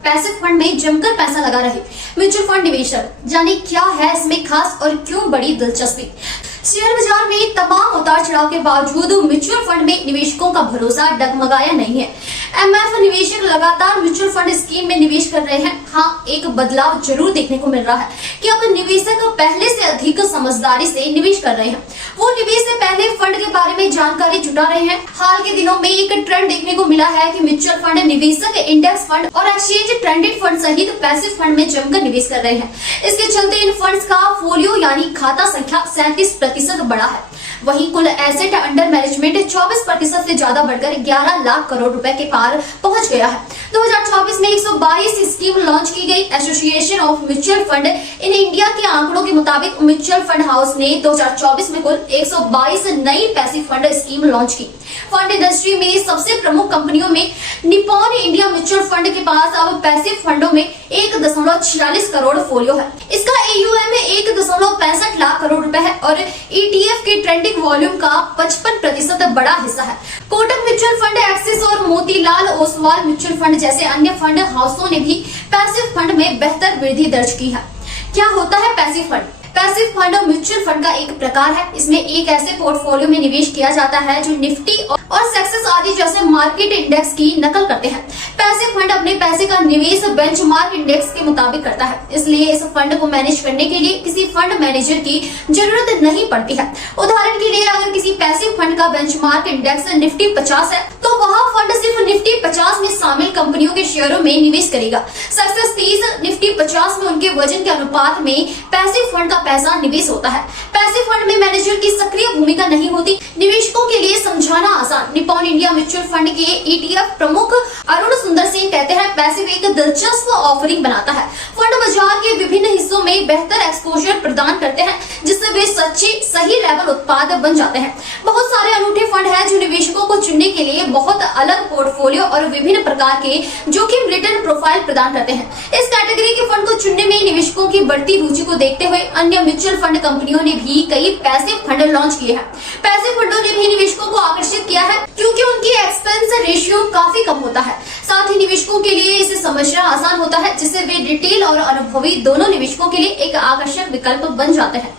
Passive fund में जमकर पैसा लगा रहे म्यूचुअल फंड निवेशक, जाने क्या है इसमें खास और क्यों बड़ी दिलचस्पी। शेयर बाजार में तमाम उतार चढ़ाव के बावजूद म्यूचुअल फंड में निवेशकों का भरोसा डगमगाया नहीं है। एमएफ निवेशक लगातार म्यूचुअल फंड स्कीम में निवेश कर रहे हैं। हाँ, एक बदलाव जरूर देखने को मिल रहा है कि अब निवेशक पहले से अधिक समझदारी से निवेश कर रहे हैं। वो निवेश से पहले फंड के बारे में जानकारी जुटा रहे हैं। हाल के दिनों में एक ट्रेंड देखने को मिला है कि म्यूचुअल फंड निवेशक इंडेक्स फंड और एक्सचेंज ट्रेंडेड फंड सहित पैसिव फंड में जमकर निवेश कर रहे हैं। इसके चलते इन फंड्स का फोलियो यानी खाता संख्या 37% बढ़ा है। वहीं कुल एसेट अंडर मैनेजमेंट 24% से ज्यादा बढ़कर 11 लाख करोड़ रुपए के पार पहुंच गया है। 2024 में 122 स्कीम लॉन्च की गई। Association of mutual fund in India के आंकड़ों के मुताबिक म्यूचुअल फंड हाउस ने 2024 में कुल 122 नई पैसिव फंड स्कीम लॉन्च की। फंड इंडस्ट्री में सबसे प्रमुख कंपनियों में निपॉन इंडिया म्यूचुअल फंड के पास अब पैसिव फंडों में 1.46 करोड़ फोलियो है। इसका AUM में 1.65 लाख करोड़ रुपए है और ETF के ट्रेंडिंग वॉल्यूम का 55% बड़ा हिस्सा है। कोटक म्यूचुअल फंड, एक्सिस और मोतीलाल ओसवाल म्यूचुअल फंड जैसे अन्य फंड हाउसों ने भी पैसिव फंड में बेहतर वृद्धि दर्ज की है। क्या होता है passive fund? Passive fund mutual fund का एक प्रकार है। इसमें एक ऐसे पोर्टफोलियो में निवेश किया जाता है जो निफ्टी और सेंसेक्स आदि जैसे मार्केट इंडेक्स की नकल करते हैं। पैसिव फंड अपने पैसे का निवेश बेंचमार्क इंडेक्स के मुताबिक करता है, इसलिए इस फंड को मैनेज करने के लिए किसी फंड मैनेजर की जरूरत नहीं पड़ती है। उदाहरण के लिए अगर किसी पैसिव फंड का बेंचमार्क इंडेक्स निफ्टी 50 है तो वह फंड सिर्फ निफ्टी 50 में शामिल कंपनियों के शेयरों में निवेश करेगा। सेंसेक्स 30 निफ्टी 50 में उनके वजन के अनुपात में पैसिव फंड का पैसा निवेश होता है। पैसिव फंड में मैनेजर की सक्रिय भूमिका नहीं होती। निवेशकों के लिए समझाना आसान। निपॉन इंडिया म्यूचुअल फंड के ETF प्रमुख अरुण सुंदर सिंह कहते हैं, पैसिव एक दिलचस्प ऑफरिंग बनाता है। फंड बाजार के विभिन्न हिस्सों में बेहतर एक्सपोजर प्रदान करते हैं, जिससे वे सही लेवल उत्पाद बन जाते हैं। बहुत सारे अनूठे फंड हैं जो निवेशकों को चुनने के लिए बहुत अलग पोर्टफोलियो और विभिन्न प्रकार के जोखिम रिटर्न प्रोफाइल प्रदान करते हैं। इस कैटेगरी के फंड को चुनने में निवेशकों की बढ़ती रुचि को देखते हुए अन्य म्यूचुअल फंड कंपनियों ने भी कई पैसिव फंड लॉन्च किए हैं। पैसिव फंडों ने भी निवेशकों को आकर्षित किया है क्योंकि उनकी एक्सपेंस रेशियो काफी कम होता है। साथ ही निवेशकों के लिए इसे समझना आसान होता है, जिससे वे रिटेल और अनुभवी दोनों निवेशकों के लिए एक आकर्षक विकल्प बन जाते हैं।